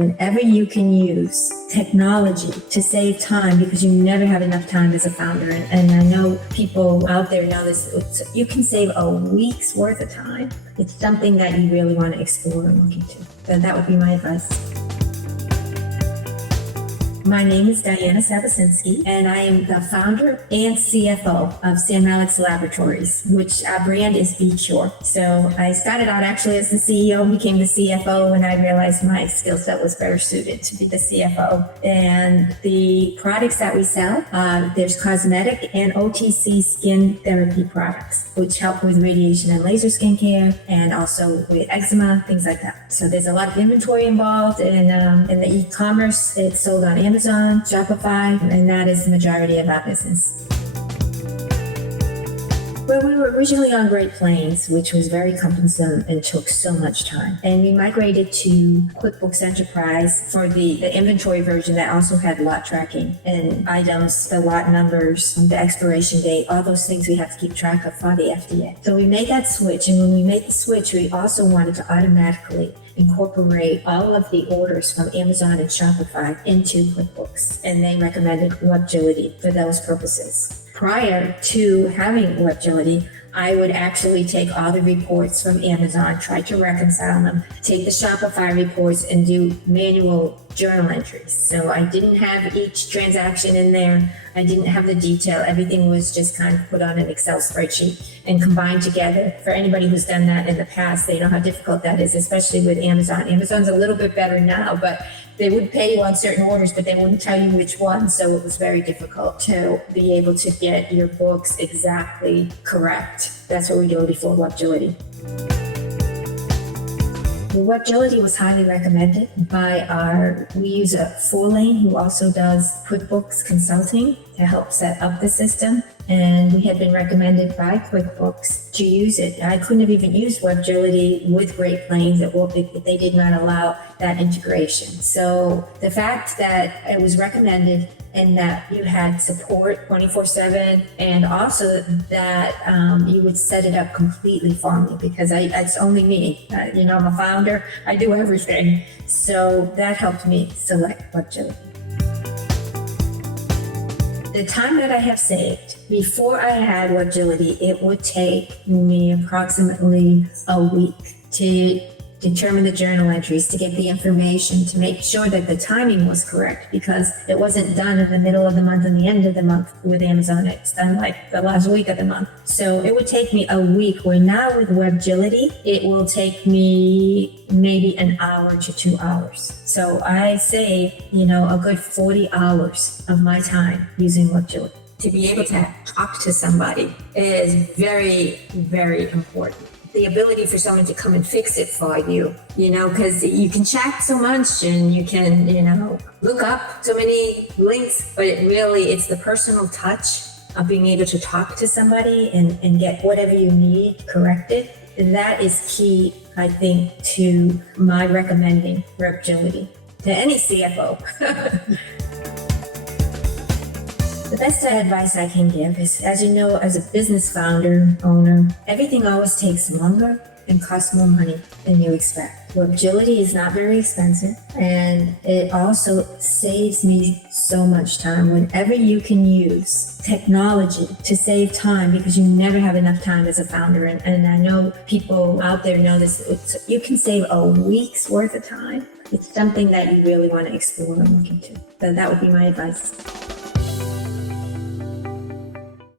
whenever you can use technology to save time, because you never have enough time as a founder. And I know people out there know this. You can save a week's worth of time. It's something that you really want to explore and look into. So that would be my advice. My name is Diana Sabasinski, and I am the founder and CFO of Sam Alex Laboratories, which our brand is BeeCure. So I started out actually as the CEO, became the CFO, and I realized my skill set was better suited to be the CFO. And the products that we sell, there's cosmetic and OTC skin therapy products, which help with radiation and laser skincare, and also with eczema, things like that. So there's a lot of inventory involved, and in the e-commerce, it's sold on Amazon, Shopify, and that is the majority of our business. Well, we were originally on Great Plains, which was very cumbersome and took so much time. And we migrated to QuickBooks Enterprise for the inventory version that also had lot tracking and items, the lot numbers, the expiration date, all those things we have to keep track of for the FDA. So we made that switch, and when we made the switch, we also wanted to automatically incorporate all of the orders from Amazon and Shopify into QuickBooks, and they recommended Webgility for those purposes. Prior to having Webgility, I would actually take all the reports from Amazon, try to reconcile them, take the Shopify reports and do manual journal entries. So I didn't have each transaction in there. I didn't have the detail. Everything was just kind of put on an Excel spreadsheet and combined together. For anybody who's done that in the past, they know how difficult that is, especially with Amazon. Amazon's a little bit better now, but they would pay you on certain orders, but they wouldn't tell you which one. So it was very difficult to be able to get your books exactly correct. That's what we were doing before Webgility. Webgility was highly recommended by we use a 4-lane who also does QuickBooks consulting to help set up the system. And we had been recommended by QuickBooks to use it. I couldn't have even used Webgility with Great Plains if they did not allow that integration. So the fact that it was recommended and that you had support 24/7, and also that you would set it up completely for me, because it's only me. I'm a founder. I do everything. So that helped me select Webgility. The time that I have saved, before I had Webgility, it would take me approximately a week to determine the journal entries, to get the information, to make sure that the timing was correct, because it wasn't done in the middle of the month and the end of the month with Amazon. It's done like the last week of the month. So it would take me a week, where now with Webgility, it will take me maybe an hour to 2 hours. So I save, a good 40 hours of my time using Webgility. To be able to talk to somebody is very, very important. The ability for someone to come and fix it for you, because you can chat so much and you can, look up so many links, but it's the personal touch of being able to talk to somebody and get whatever you need corrected. And that is key, I think, to my recommending Webgility to any CFO. The best advice I can give is, as you know, as a business owner, everything always takes longer and costs more money than you expect. Webgility is not very expensive, and it also saves me so much time. Whenever you can use technology to save time, because you never have enough time as a founder, and I know people out there know this, you can save a week's worth of time. It's something that you really want to explore and look into. So that would be my advice.